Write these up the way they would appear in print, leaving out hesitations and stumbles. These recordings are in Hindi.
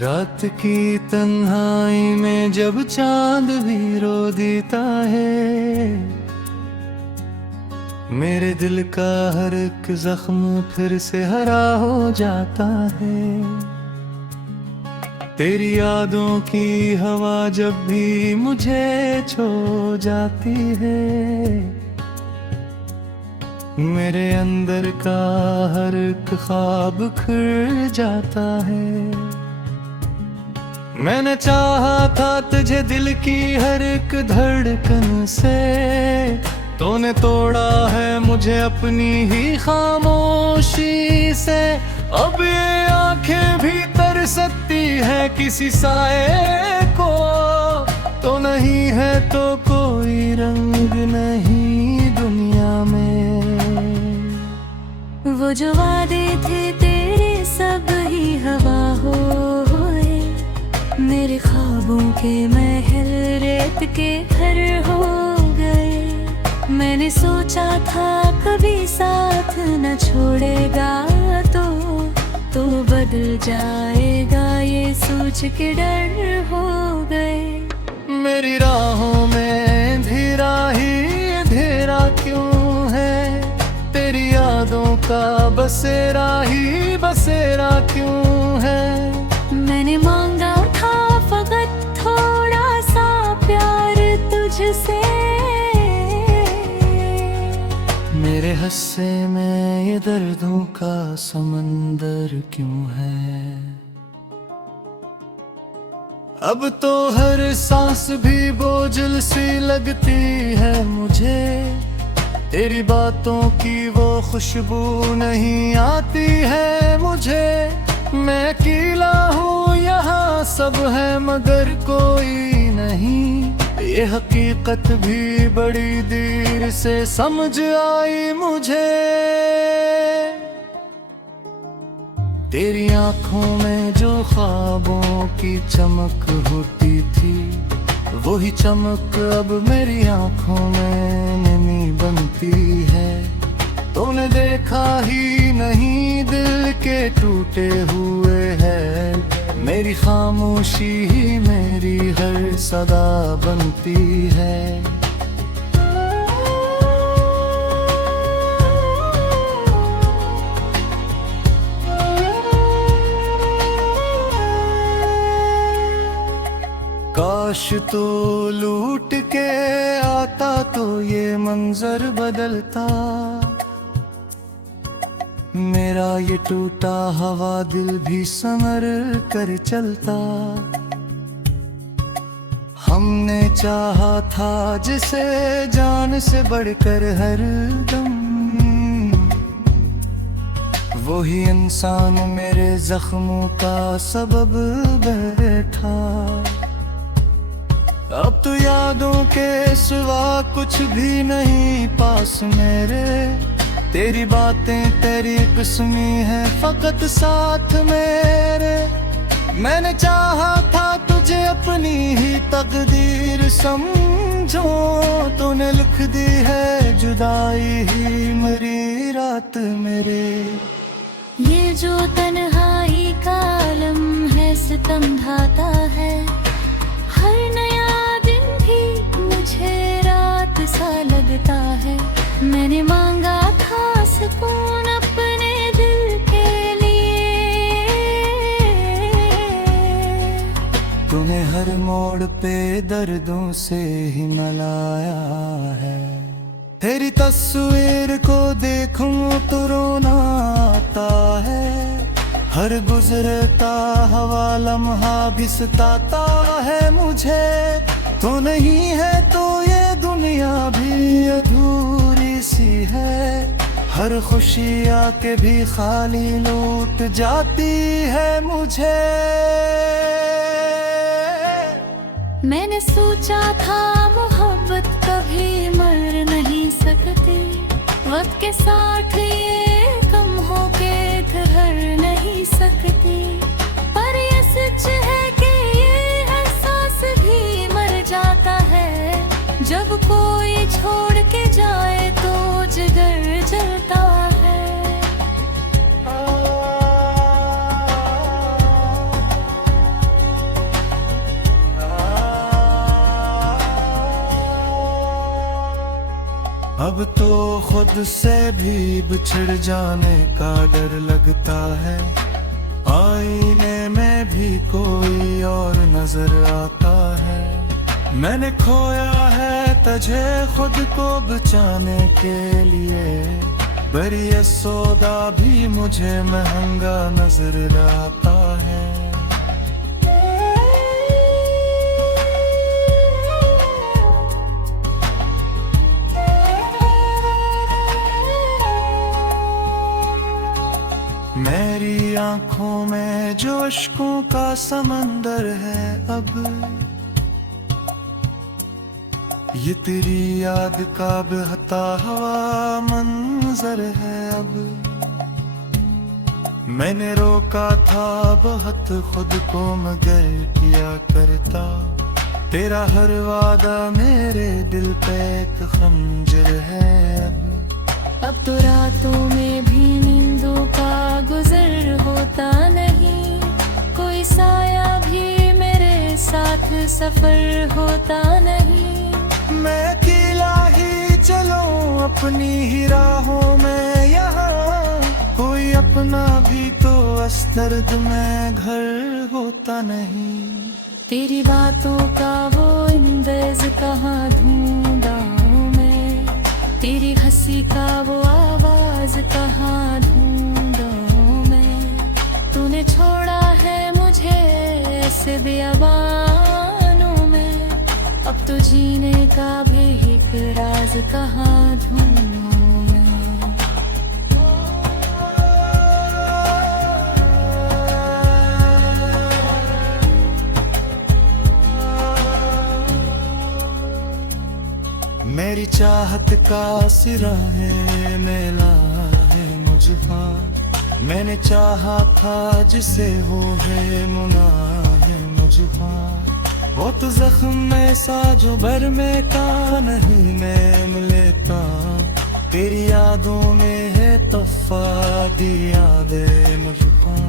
रात की तन्हाई में जब चांद भी रो देता है, मेरे दिल का हर एक जख्म फिर से हरा हो जाता है। तेरी यादों की हवा जब भी मुझे छू जाती है, मेरे अंदर का हर एक ख्वाब खिल जाता है। मैंने चाहा था तुझे दिल की हर एक धड़कन से, तूने तोड़ा है मुझे अपनी ही खामोशी से। अब ये आंखें भी तरसती है किसी साए को, तो नहीं है तो कोई रंग नहीं दुनिया में। वो जो वादे थे तेरे सब ही हवा होए, मेरे ख्वाबों के महल रेत के घर हो गए। मैंने सोचा था कभी साथ न छोड़ेगा, तो बदल जाएगा ये सोच के डर हो गए। मेरी राहों में अंधेरा ही अंधेरा क्यों है, तेरी यादों का बसेरा ही बसेरा क्यों है। मैंने मांगा था फकत थोड़ा सा प्यार तुझसे, मेरे हिस्से में ये दर्दों का समंदर क्यों है। अब तो हर सांस भी बोझल सी लगती है मुझे, तेरी बातों की वो खुशबू नहीं आती है मुझे। मैं अकेला हूँ यहाँ सब है मगर कोई नहीं, ये हकीकत भी बड़ी देर से समझ आई मुझे। तेरी आंखों में जो ख्वाबों की चमक होती थी, वही चमक अब मेरी आंखों में नमी बनती है। तूने देखा ही नहीं दिल के टूटे हुए हैं, मेरी खामोशी ही मेरी हर सदा बनती है। काश तो लूट के आता तो ये मंजर बदलता, मेरा ये टूटा हवा दिल भी संवर कर चलता। हमने चाहा था जिसे जान से बढ़कर हर दम, वही इंसान मेरे जख्मों का सबब बैठा। अब तो यादों के सिवा कुछ भी नहीं पास मेरे, तेरी बातें तेरी किस्मी है फकत साथ मेरे। मैंने चाहा था तुझे अपनी ही तकदीर समझो, तूने लिख दी है जुदाई ही मेरी रात मेरे। ये जो तन्हाई का आलम है सितम ढाता है, हर नया दिन भी मुझे रात सा लगता है। मैंने मांगा था सुकून अपने दिल के लिए, तूने हर मोड़ पे दर्दों से ही मिलाया है। तेरी तस्वीर को देखूं तो रोना आता है, हर गुजरता हवा लम्हा भी सताता है मुझे। तो नहीं है तो ये दुनिया भी अधूरी सी है, हर खुशी आके भी खाली लूट जाती है मुझे। मैंने सोचा था मोहब्बत कभी मर नहीं सकती, वक्त के साथ ये कम होके ठहर नहीं सकती। पर ये सच है कि ये एहसास भी मर जाता अब तो खुद से भी बिछड़ जाने का डर लगता है। आईने में भी कोई और नजर आता है। मैंने खोया है तुझे खुद को बचाने के लिए, पर ये सौदा भी मुझे महंगा नजर आता है। मेरी आंखों में जो अश्कों का समंदर है, अब ये तेरी याद का बहता हुआ मंजर है। अब मैंने रोका था बहुत खुद को, मगर किया करता तेरा हर वादा मेरे दिल पे एक खंजर है। अब तो रातों में भी नींदों का गुजर होता नहीं, कोई साया भी मेरे साथ सफर होता नहीं। मैं अकेला ही चलूं अपनी ही राहों में, यहाँ कोई अपना भी तो इस दर्द में घर होता नहीं। तेरी बातों का वो इंदेज कहाँ ढूंढा मैं, तेरी हंसी का वो आवाज कहाँ ढूंढा मैं। तूने छोड़ा है मुझे ऐसे बेअबानों में, अब तो जीने का भी एक राज कहाँ ढूंढूं मैं। मेरी चाहत का सिरा है, मेला है मुझ पर। मैंने चाहा था जिसे हो है मुना है मुझ पर। वो तो जख्म ऐसा जो भर में का नहीं मैं लेता, तेरी यादों में है तोहफा दिया दे मुझ पर।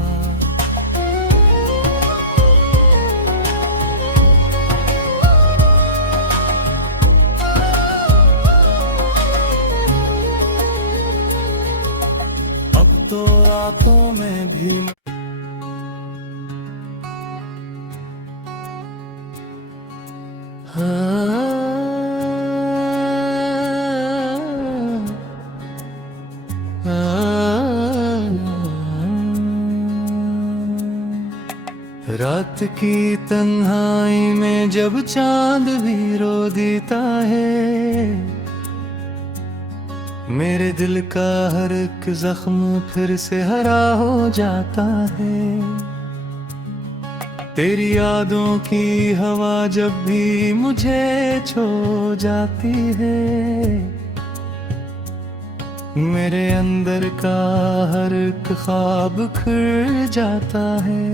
तो रातों में भी रात की तन्हाई में जब चांद भी रो देता है, मेरे दिल का हर एक जख्म फिर से हरा हो जाता है। तेरी यादों की हवा जब भी मुझे छू जाती है, मेरे अंदर का हर एक ख्वाब खिल जाता है।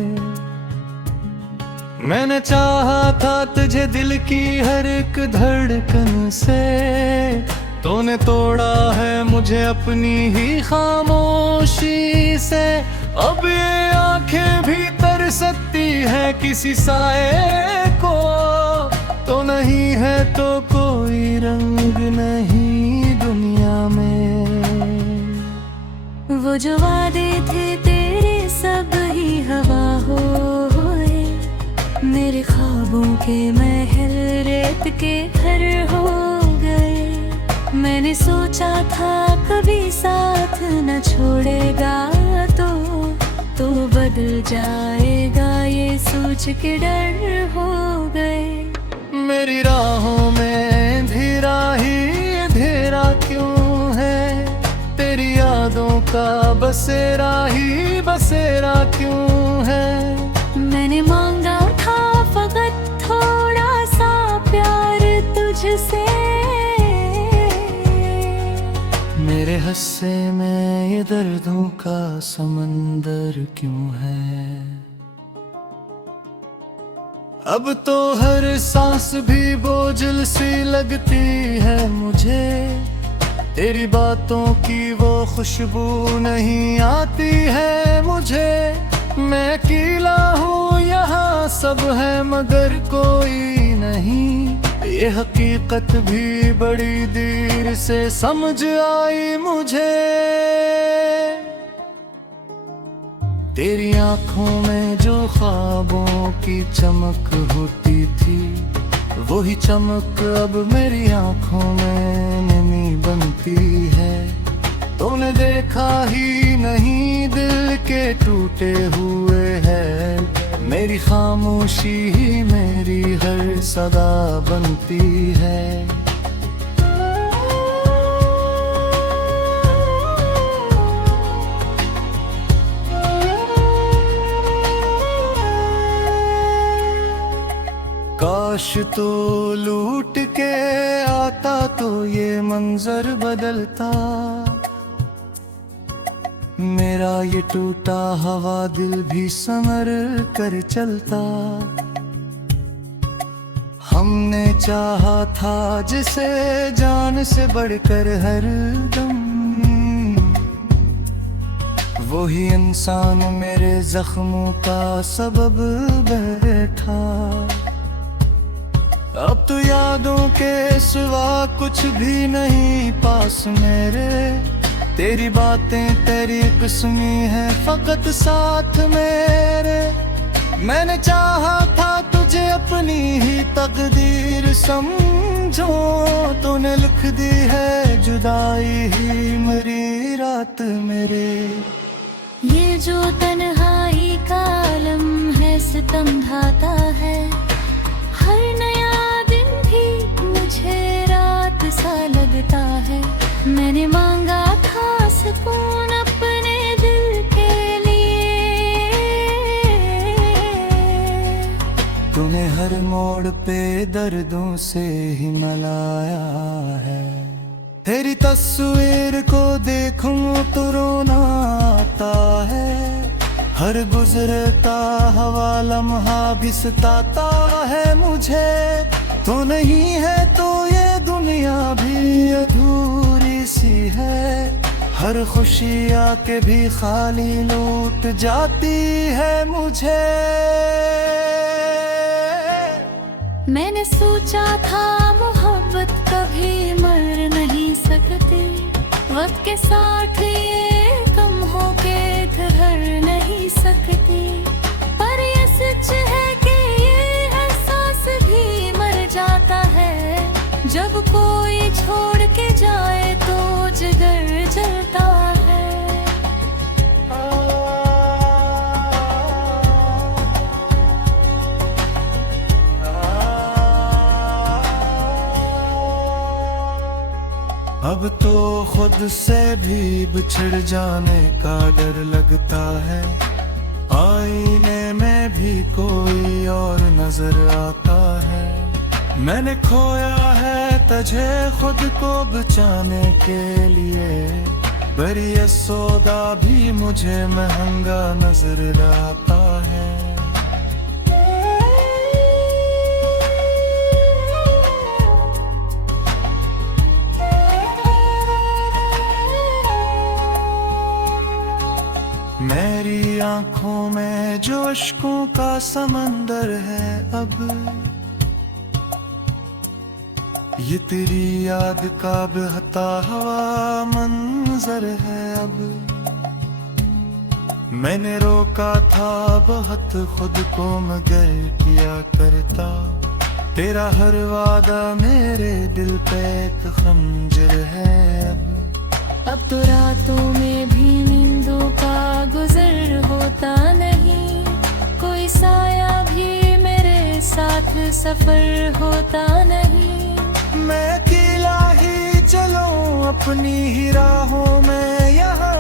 मैंने चाहा था तुझे दिल की हर एक धड़कन से, तूने तोड़ा है मुझे अपनी ही खामोशी से। अब ये आंखें भी तरसती है किसी साए को, तो नहीं है तो कोई रंग नहीं दुनिया में। वो जो वादे थे तेरे सब ही हवा होए, मेरे ख्वाबों के महल रेत के घर हो गए। मैंने सोचा था कभी साथ न छोड़ेगा, तो बदल जाएगा ये सोच के डर हो गए। मेरी राहों में धीरा ही अंधेरा क्यों है, तेरी यादों का बसेरा ही बसेरा क्यों है। मैंने मांगा था फकत थोड़ा सा प्यार तुझसे, मेरे हस्से में ये दर्दों का समंदर क्यों है। अब तो हर सांस भी बोझल सी लगती है मुझे, तेरी बातों की वो खुशबू नहीं आती है मुझे। मैं अकेला हूँ यहाँ सब है मगर कोई नहीं, ये हकीकत भी बड़ी देर से समझ आई मुझे। तेरी आंखों में जो ख्वाबों की चमक होती थी, वही चमक अब मेरी आंखों में नमी बनती है। तूने देखा ही नहीं दिल के टूटे हुए हैं, मेरी खामोशी ही मेरी हर सदा बनती है। काश तो लूट के आता तो ये मंजर बदलता, मेरा ये टूटा हवा दिल भी संवर कर चलता। हमने चाहा था जिसे जान से बढ़कर हर दम, वही इंसान मेरे जख्मों का सबब बैठा। अब तो यादों के सिवा कुछ भी नहीं पास मेरे, तेरी बातें तेरी किस्मी है फकत साथ मेरे। मैंने चाहा था तुझे अपनी ही तकदीर समझो, तूने लिख दी है जुदाई ही मेरी रात मेरे। ये जो तन्हाई का आलम है सितम ढाता है, हर नया दिन भी मुझे रात सा लगता है। मैंने मांगा था सुकून अपने दिल के लिए, तूने हर मोड़ पे दर्दों से ही मिलाया है। तेरी तस्वीर को देखूं तो रोना आता है, हर गुजरता हवा लम्हा भी सताता है मुझे। तो नहीं है तो ये दुनिया भी अधूरी सी है, हर खुशी आके भी खाली लूट जाती है मुझे। मैंने सोचा था मोहब्बत कभी मर नहीं सकती, वक्त के साथ ये कम होके ठहर नहीं सकती। पर ये सच है कि ये एहसास भी मर जाता है, जब कोई छोड़ के जाए तो जिगर जलता है। अब तो खुद से भी बिछड़ जाने का डर लगता है, आईने में भी कोई और नजर आता है। मैंने खोया है तुझे खुद को बचाने के लिए, पर ये सौदा भी मुझे महंगा नजर आता है। मेरी आंखों में जो अश्कों का समंदर है अब, ये तेरी याद का बहता हुआ मंजर है अब। मैंने रोका था बहुत खुद को मगर किया करता, तेरा हर वादा मेरे दिल पे एक खंजर है अब तो रातों में भी नींदों का गुजर होता नहीं, कोई साया भी मेरे साथ सफर होता नहीं। मैं अकेला ही चलूं अपनी ही राहों में, यहाँ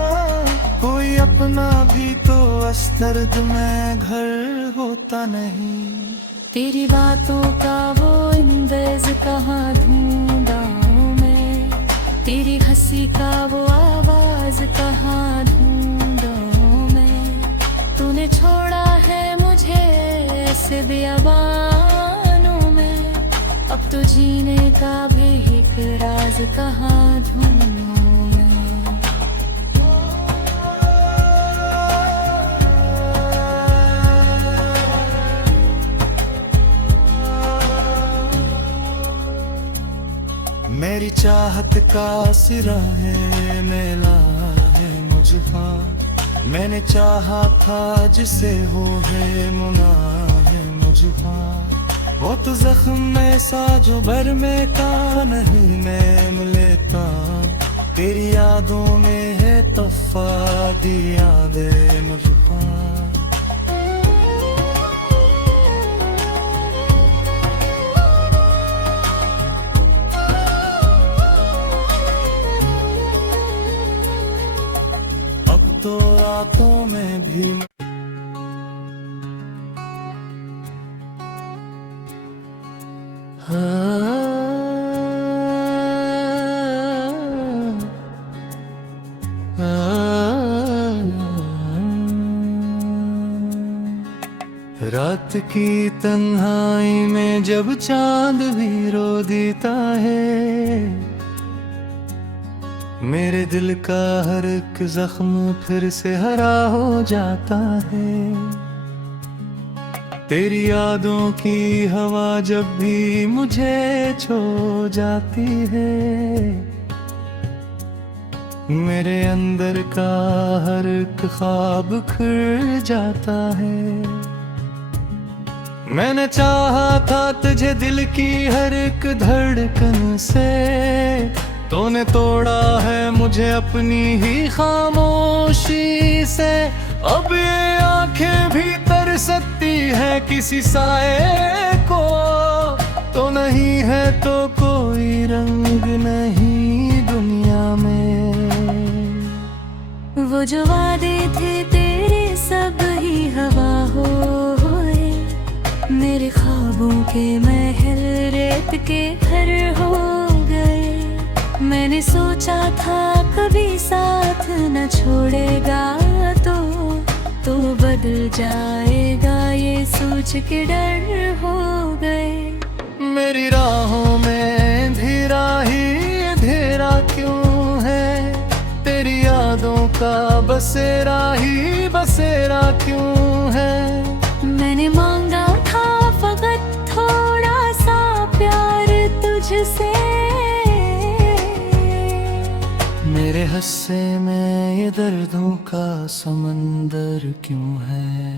कोई अपना भी तो इस दर्द में घर होता नहीं। तेरी बातों का वो अंदाज कहाँ ढूंढा मैं, तेरी हंसी का वो आवाज कहाँ ढूंढूं मैं। तूने छोड़ा है मुझे ऐसे बेअबानों में, अब तो जीने का भी एक राज कहाँ ढूंढूं मैं। चाहत का सिरा है, मेला है मुझ पर। मैंने चाहा था जिसे वो है मुना है मुझ पर। वो तो जख्म ऐसा जो भर में का नहीं मैं लेता। तेरी यादों में है तोहफा दिया दे मुझ पर। तो रातों में भी रात की तन्हाई में जब चांद भी रो देता है, मेरे दिल का हर एक जख्म फिर से हरा हो जाता है। तेरी यादों की हवा जब भी मुझे छू जाती है, मेरे अंदर का हर एक ख्वाब खिल जाता है। मैंने चाहा था तुझे दिल की हर एक धड़कन से, तूने तोड़ा है मुझे अपनी ही खामोशी से। अब ये आंखें भी तर सकती है किसी साए को, तो नहीं है तो कोई रंग नहीं दुनिया में। वो जो वादे थे तेरे सब ही हवा होए, मेरे ख्वाबों के महल रेत के घर हो गए। मैंने सोचा था कभी साथ न छोड़ेगा, तो बदल जाएगा ये सोच के डर हो गए। मेरी राहों में अंधेरा ही अंधेरा क्यों है, तेरी यादों का बसेरा ही बसेरा क्यों है। मैंने मांगा था फकत थोड़ा सा प्यार तुझसे, मेरे हस्से में ये दर्दों का समंदर क्यों है।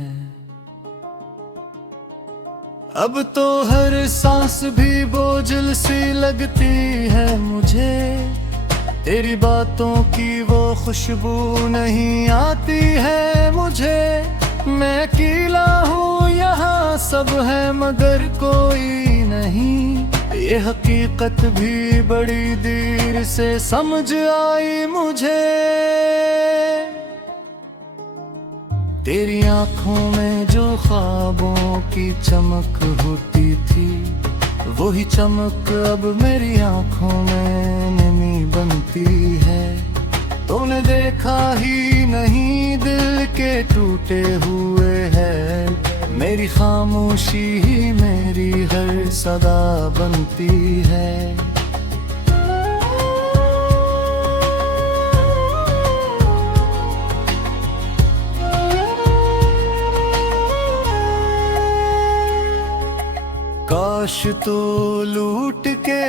अब तो हर सांस भी बोझल सी लगती है मुझे, तेरी बातों की वो खुशबू नहीं आती है मुझे। मैं अकेला हूँ यहाँ सब है मगर कोई नहीं, ये हकीकत भी बड़ी देर से समझ आई मुझे। तेरी आंखों में जो ख्वाबों की चमक होती थी, वही चमक अब मेरी आंखों में नमी बनती है। तूने देखा ही नहीं दिल के टूटे हुए हैं, मेरी खामोशी ही मेरी हर सदा बनती है। काश तो लूट के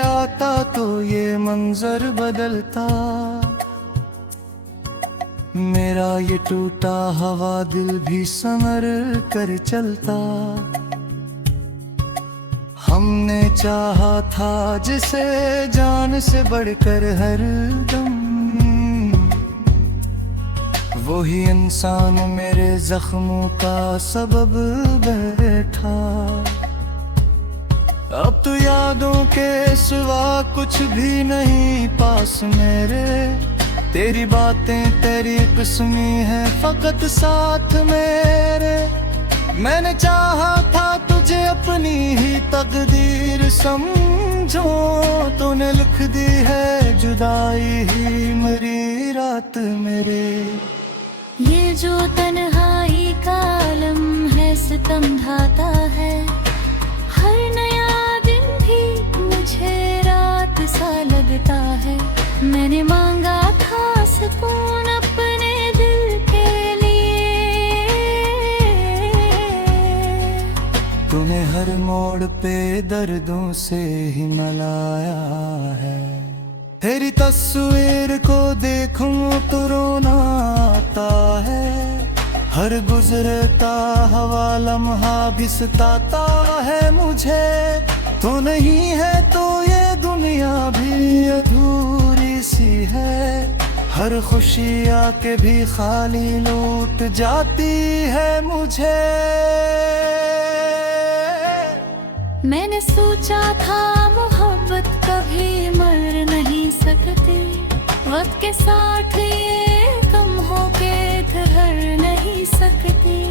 आता तो ये मंजर बदलता, मेरा ये टूटा हवा दिल भी संवर कर चलता। हमने चाहा था जिसे जान से बढ़कर हर दम, वही इंसान मेरे जख्मों का सबब बैठा। अब तो यादों के सिवा कुछ भी नहीं पास मेरे, तेरी बातें तेरी किस्मी है फकत साथ मेरे। मैंने चाहा था तुझे अपनी ही तकदीर समझो, तूने लिख दी है जुदाई ही मेरी रात मेरे। ये जो तन्हाई का आलम है सितम ढाता है, हर नया दिन भी मुझे रात सा लगता है। मैंने मांगा था सुकून अपने दिल के लिए, तूने हर हर मोड़ पे दर्दों से ही मलाया है। तेरी तस्वीर को देखूं तो रोना आता है। हर गुजरता हवा लम्हा भी सताता है मुझे। तो नहीं है तो ये दुनिया भी अधूरी सी है। हर खुशी आके भी खाली लूट जाती है मुझे। मैंने सोचा था मोहब्बत कभी मर नहीं सकती। वक्त के साथ ये कम होके ठहर नहीं सकती।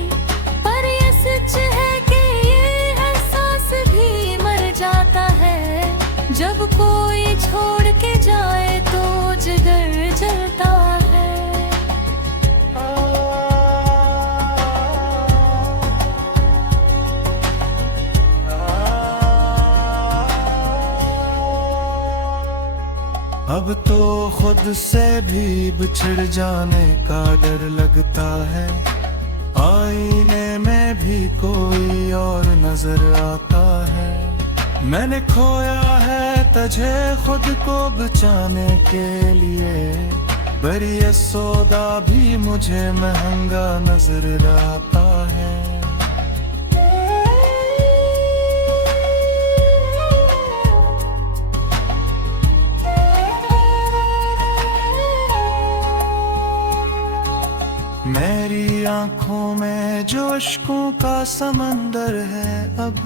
पर ये सच है कि ये एहसास भी मर जाता है। जब कोई छोड़ के जाए तो जिगर जलता है। अब तो खुद से भी बिछड़ जाने का डर लगता है। आईने में भी कोई और नजर आता है। मैंने खोया है तुझे खुद को बचाने के लिए। पर ये सौदा भी मुझे महंगा नजर आता है। मेरी आंखों में जो अश्कों का समंदर है अब।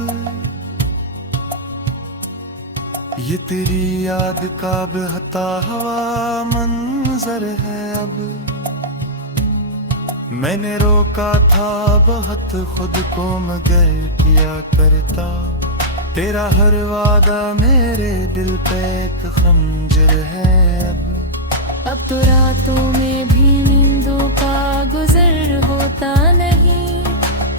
ये तेरी याद का बहता हवा मंजर है अब। मैंने रोका था बहुत खुद को मगर किया करता। तेरा हर वादा मेरे दिल पे एक खंजर है अब तो रातों में भी नींदों का गुजर होता नहीं।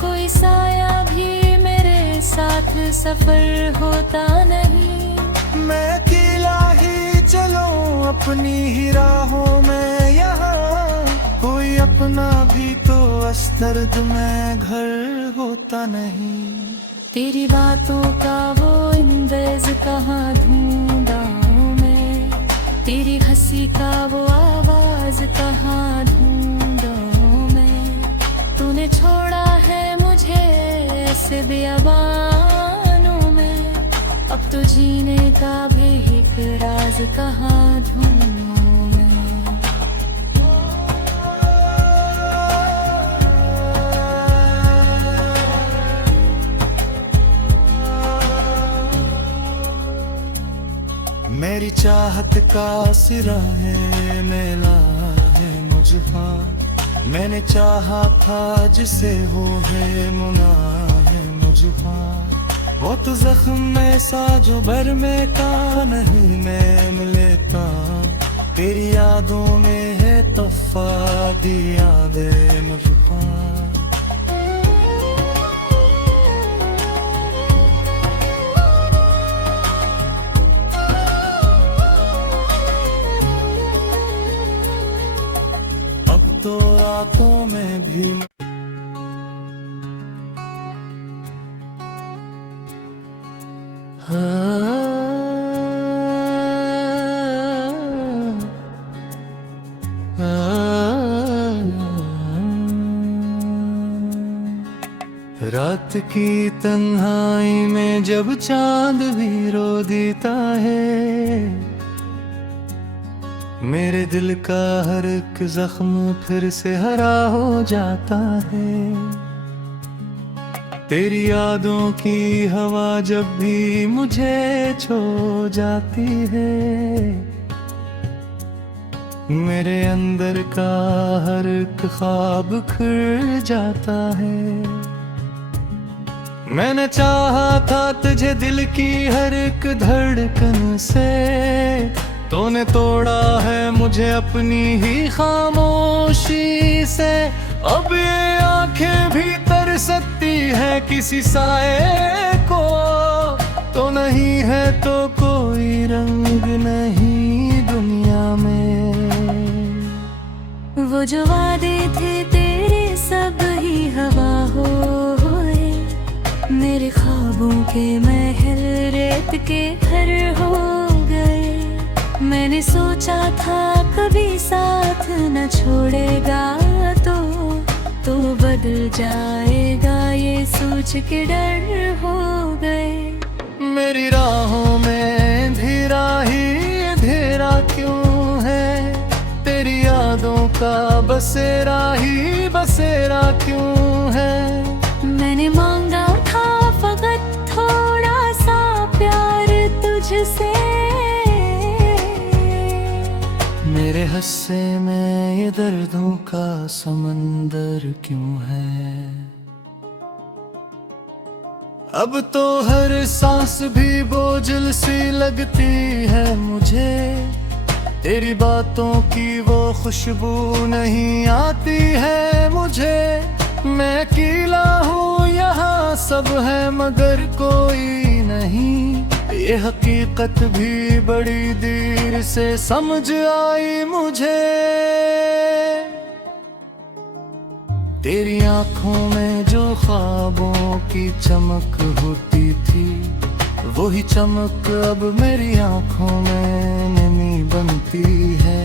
कोई साया भी मेरे साथ सफर होता नहीं। मैं अकेला ही चलूं अपनी ही राहों में यहाँ। कोई अपना भी तो इस दर्द में घर होता नहीं। तेरी बातों का वो अंदाज कहाँ ढूंढा मैं। तेरी हंसी का वो आवाज कहाँ ढूंढूं मैं। तूने छोड़ा है मुझे ऐसे बेअबानों में। अब तो जीने का भी एक राज कहाँ ढूंढूं मैं। मेरी चाहत का सिरा है मेला है मुझे। मैंने चाहा था जिसे वो है मुना है मुझे। वो तो जख्म ऐसा जो भर में का नहीं मैं मिलता। तेरी यादों में है तोहफा दिया दे मुझे। तो रातों में भी रात की तन्हाई में जब चांद भी रो देता है। मेरे दिल का हर एक जख्म फिर से हरा हो जाता है। तेरी यादों की हवा जब भी मुझे छू जाती है। मेरे अंदर का हर एक ख्वाब खिल जाता है। मैंने चाहा था तुझे दिल की हर एक धड़कन से। तूने तोड़ा है मुझे अपनी ही खामोशी से। अब ये आंखें भी तरसती है किसी साए को। तो नहीं है तो कोई रंग नहीं दुनिया में। वो जो वादे थे तेरे सब ही हवा होए। मेरे ख्वाबों के महल रेत के घर हो गए। मैंने सोचा था कभी साथ न छोड़ेगा, तो बदल जाएगा ये सोच के डर हो गए। मेरी राहों में अंधेरा ही अंधेरा क्यों है, तेरी यादों का बसेरा ही बसेरा क्यों है। मैंने मांगा था फकत थोड़ा सा प्यार तुझसे, मेरे हस्से में ये दर्दों का समंदर क्यों है। अब तो हर सांस भी बोझल सी लगती है मुझे, तेरी बातों की वो खुशबू नहीं आती है मुझे। मैं अकेला हूँ यहाँ सब है मगर कोई नहीं, ये हकीकत भी बड़ी देर से समझ आई मुझे। तेरी आंखों में जो ख्वाबों की चमक होती थी, वही चमक अब मेरी आंखों में नमी बनती है।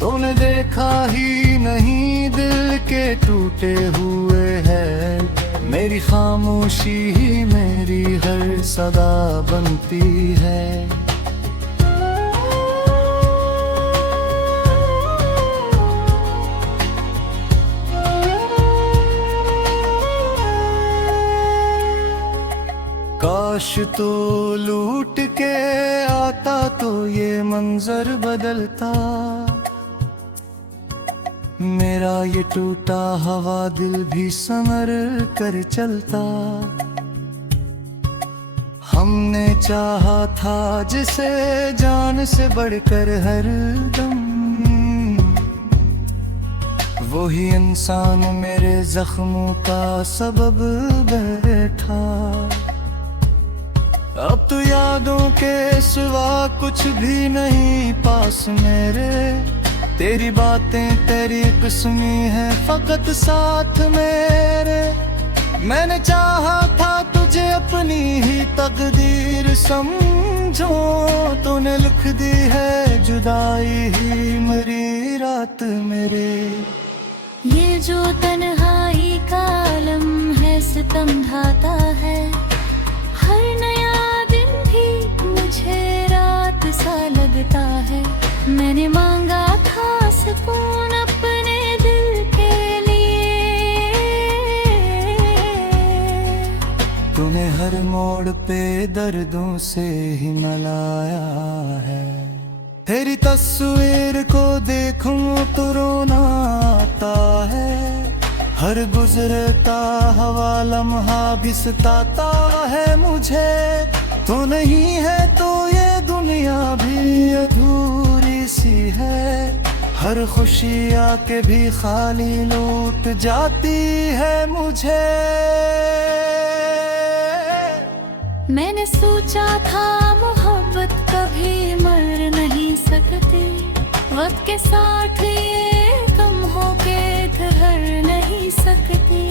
तूने देखा ही नहीं दिल के टूटे हुए हैं, मेरी खामोशी ही मेरी हर सदा बनती है। काश तो लूट के आता तो ये मंजर बदलता, मेरा ये टूटा हवा दिल भी संवर कर चलता। हमने चाहा था जिसे जान से बढ़कर हर दम, वही इंसान मेरे जख्मों का सबब बैठा। अब तो यादों के सिवा कुछ भी नहीं पास मेरे, तेरी बातें तेरी किस्मी है फकत साथ मेरे। मैंने चाहा था तुझे अपनी ही तकदीर समझो, तूने लिख दी है जुदाई ही मेरी रात मेरे। ये जो तन्हाई का आलम है सितम ढाता है, हर नया दिन भी मुझे रात सा लगता है। मैंने मांगा था सुकून अपने दिल के लिए, तूने हर मोड़ पे दर्दों से ही मिलाया है। तेरी तस्वीर को देखूं तो रोना आता है, हर गुजरता हवा लम्हा भी सताता है मुझे। तो नहीं है तो ये दुनिया भी अधूरी सी है, हर खुशी आके भी खाली लौट जाती है मुझे। मैंने सोचा था मोहब्बत कभी मर नहीं सकती, वक्त के साथ ये कम होके ठहर नहीं सकती।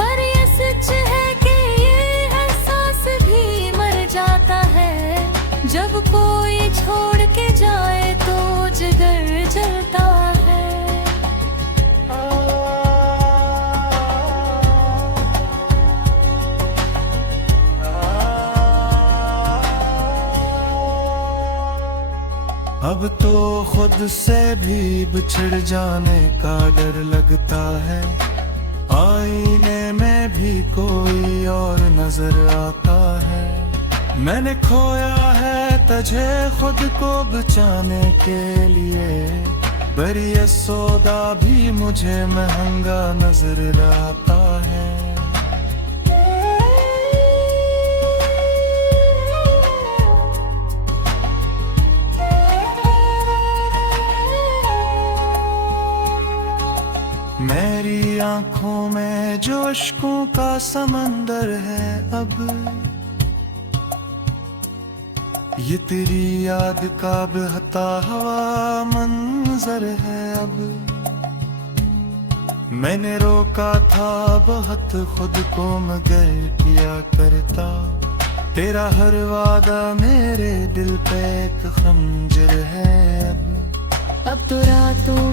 पर ये सच है कि ये एहसास भी मर जाता है, जब कोई छोड़ के जाए तो जिगर जलता है। अब तो खुद से भी बिछड़ जाने का डर लगता है, आईने में भी कोई और नजर आता है। मैंने खोया है तुझे खुद को बचाने के लिए, पर ये सौदा भी मुझे महंगा नजर आता है। मेरी आंखों में जो अश्कों का समंदर है अब, ये तेरी याद का बहता हवा मंजर है अब। मैंने रोका था बहुत खुद को मगर किया करता, तेरा हर वादा मेरे दिल पे एक खंजर है। अब तो रातों